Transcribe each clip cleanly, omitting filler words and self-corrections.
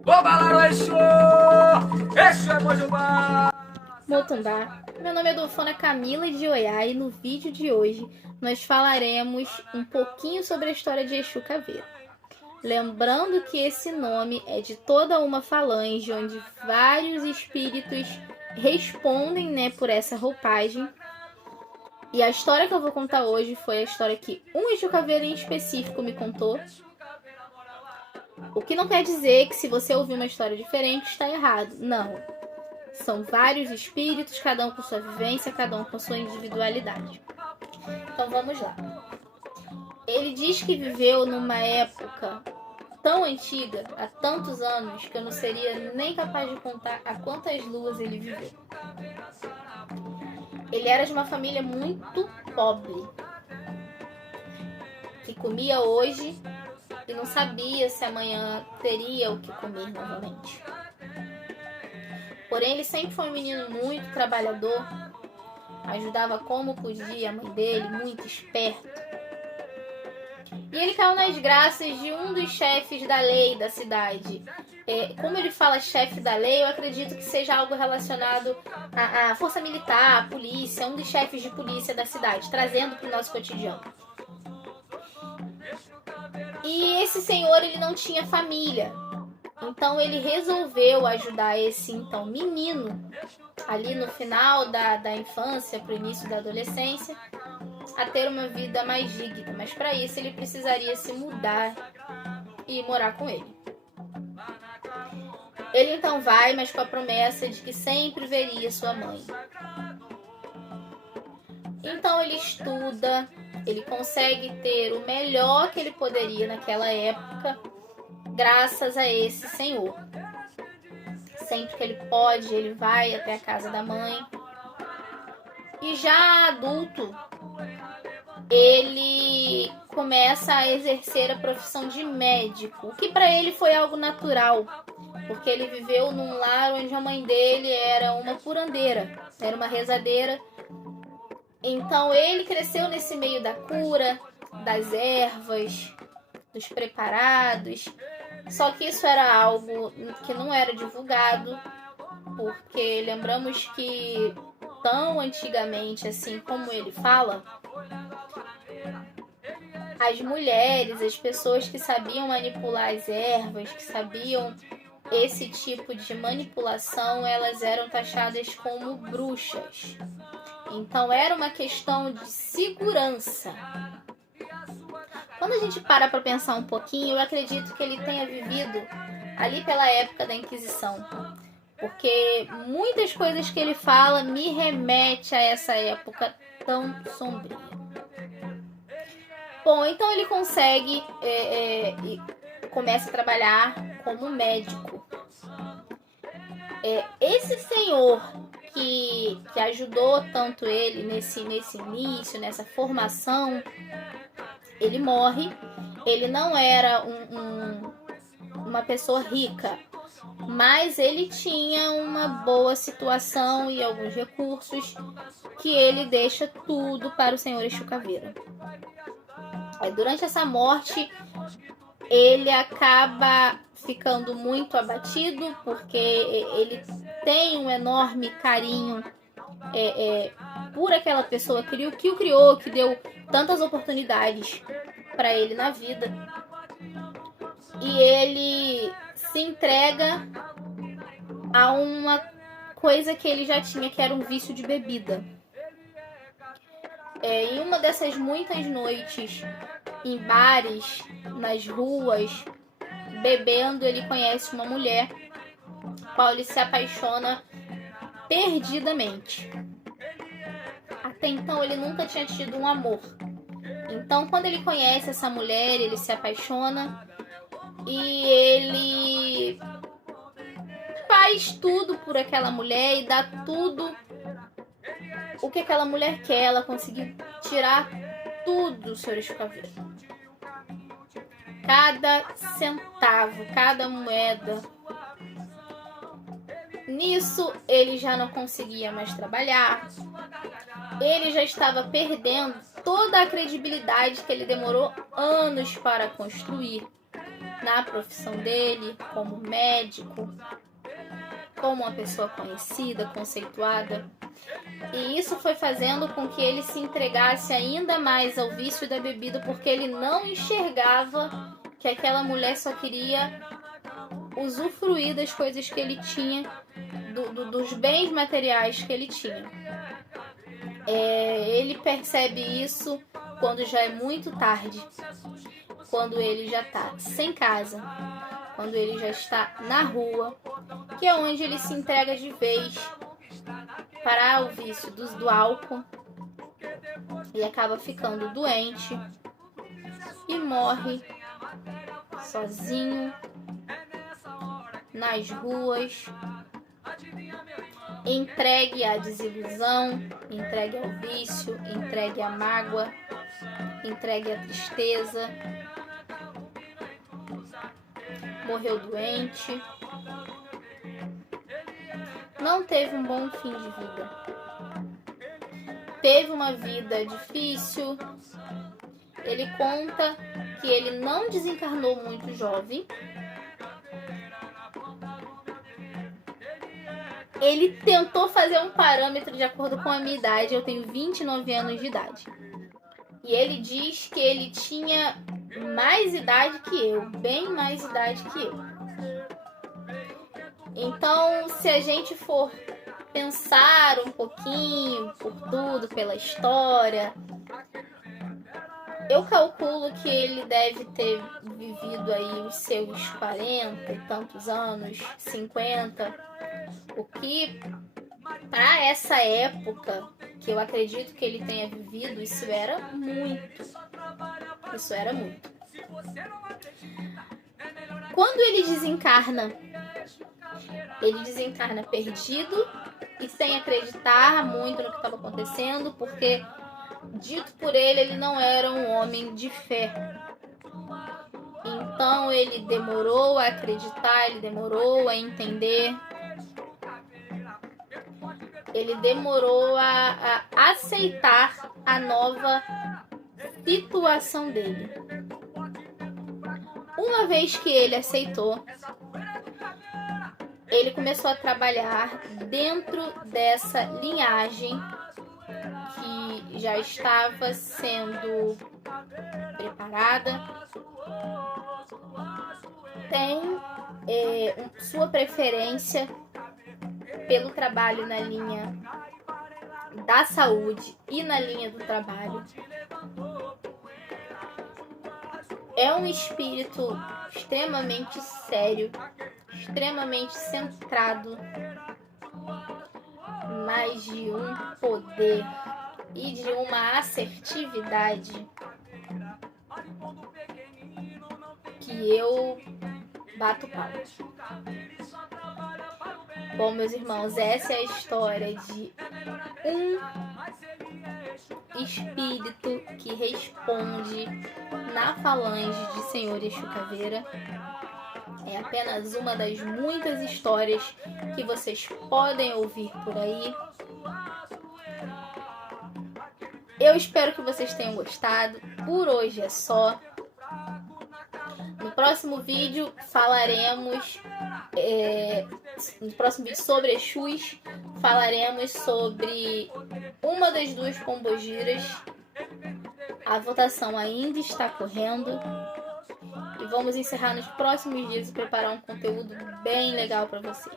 Obalaro Exu! Exu é Mojubá! Motumbá. Meu nome é Dulfona Camila de Oiá e no vídeo de hoje nós falaremos um pouquinho sobre a história de Exu Caveira. Lembrando que esse nome é de toda uma falange onde vários espíritos respondem, por essa roupagem. E a história que eu vou contar hoje foi a história que um Exu Caveira em específico me contou. O que não quer dizer que se você ouvir uma história diferente está errado. Não. São vários espíritos, cada um com sua vivência, cada um com sua individualidade. Então vamos lá. Ele diz que viveu numa época tão antiga, há tantos anos, que eu não seria nem capaz de contar a quantas luas ele viveu. Ele era de uma família muito pobre, que comia hoje e não sabia se amanhã teria o que comer novamente. Porém, ele sempre foi um menino muito trabalhador, ajudava como podia a mãe dele, muito esperto. E ele caiu nas graças de um dos chefes da lei da cidade. Como ele fala chefe da lei, eu acredito que seja algo relacionado à força militar, à polícia, um dos chefes de polícia da cidade, trazendo para o nosso cotidiano. E esse senhor, ele não tinha família. Então ele resolveu ajudar esse então menino, ali no final da infância, para o início da adolescência, a ter uma vida mais digna. Mas para isso ele precisaria se mudar e morar com ele. Ele então vai, mas com a promessa de que sempre veria sua mãe. Então ele estuda, ele consegue ter o melhor que ele poderia naquela época, graças a esse senhor. Sempre que ele pode, ele vai até a casa da mãe. E já adulto, ele começa a exercer a profissão de médico, o que para ele foi algo natural, porque ele viveu num lar onde a mãe dele era uma curandeira, era uma rezadeira. Então ele cresceu nesse meio da cura, das ervas, dos preparados. Só que isso era algo que não era divulgado, porque lembramos que tão antigamente, assim como ele fala, as mulheres, as pessoas que sabiam manipular as ervas, que sabiam esse tipo de manipulação, elas eram taxadas como bruxas. Então era uma questão de segurança. Quando a gente para pensar um pouquinho, eu acredito que ele tenha vivido ali pela época da Inquisição. Porque muitas coisas que ele fala me remete a essa época tão sombria. Bom, então ele consegue e começa a trabalhar como médico. Esse senhor que ajudou tanto ele nesse início, nessa formação, ele morre. Ele não era uma pessoa rica, mas ele tinha uma boa situação e alguns recursos que ele deixa tudo para o senhor Exu Caveira. Durante essa morte, ele acaba ficando muito abatido, porque ele tem um enorme carinho por aquela pessoa que o criou, que deu tantas oportunidades para ele na vida. E ele se entrega a uma coisa que ele já tinha, que era um vício de bebida. Em uma dessas muitas noites, em bares, nas ruas, bebendo, ele conhece uma mulher, qual ele se apaixona perdidamente. Até então ele nunca tinha tido um amor. Então quando ele conhece essa mulher, ele se apaixona e ele faz tudo por aquela mulher e dá tudo o que aquela mulher quer. Ela conseguiu tirar tudo do senhor Exu Caveira. Cada centavo, cada moeda. Nisso ele já não conseguia mais trabalhar. Ele já estava perdendo toda a credibilidade que ele demorou anos para construir. na profissão dele, como médico, como uma pessoa conhecida, conceituada. E isso foi fazendo com que ele se entregasse ainda mais ao vício da bebida, porque ele não enxergava que aquela mulher só queria usufruir das coisas que ele tinha, dos bens materiais que ele tinha. Ele percebe isso quando já é muito tarde, quando ele já está sem casa, quando ele já está na rua, que é onde ele se entrega de vez para o vício do álcool e acaba ficando doente e morre sozinho nas ruas, entregue à desilusão, entregue ao vício, entregue à mágoa, entregue à tristeza. Morreu doente, não teve um bom fim de vida, teve uma vida difícil. Ele conta que ele não desencarnou muito jovem. Ele tentou fazer um parâmetro de acordo com a minha idade. Eu tenho 29 anos de idade. E ele diz que ele tinha mais idade que eu, bem mais idade que eu. Então, se a gente for pensar um pouquinho por tudo, pela história, eu calculo que ele deve ter vivido aí os seus 40 e tantos anos, 50, o que para essa época que eu acredito que ele tenha vivido, isso era muito. Isso era muito. Quando ele desencarna perdido e sem acreditar muito no que estava acontecendo, porque, dito por ele não era um homem de fé. Então ele demorou a acreditar, ele demorou a entender, ele demorou a aceitar a nova situação dele. Uma vez que ele aceitou, ele começou a trabalhar dentro dessa linhagem que já estava sendo preparada. Tem sua preferência pelo trabalho na linha da saúde e na linha do trabalho. É um espírito extremamente sério, extremamente centrado, mas de um poder e de uma assertividade que eu bato palmas. Bom, meus irmãos, essa é a história de um espírito que responde na falange de Senhor Exu Caveira. É apenas uma das muitas histórias que vocês podem ouvir por aí. Eu espero que vocês tenham gostado. Por hoje é só. No próximo vídeo falaremos no próximo vídeo sobre Exus, falaremos sobre uma das duas pombogiras. A votação ainda está correndo e vamos encerrar nos próximos dias e preparar um conteúdo bem legal para vocês.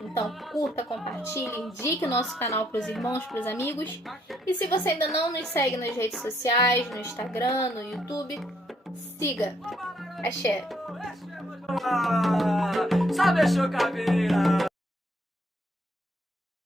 Então curta, compartilhe, indique o nosso canal para os irmãos, para os amigos. E se você ainda não nos segue nas redes sociais, no Instagram, no YouTube, siga. Axé. Sabe, Exu Caveira?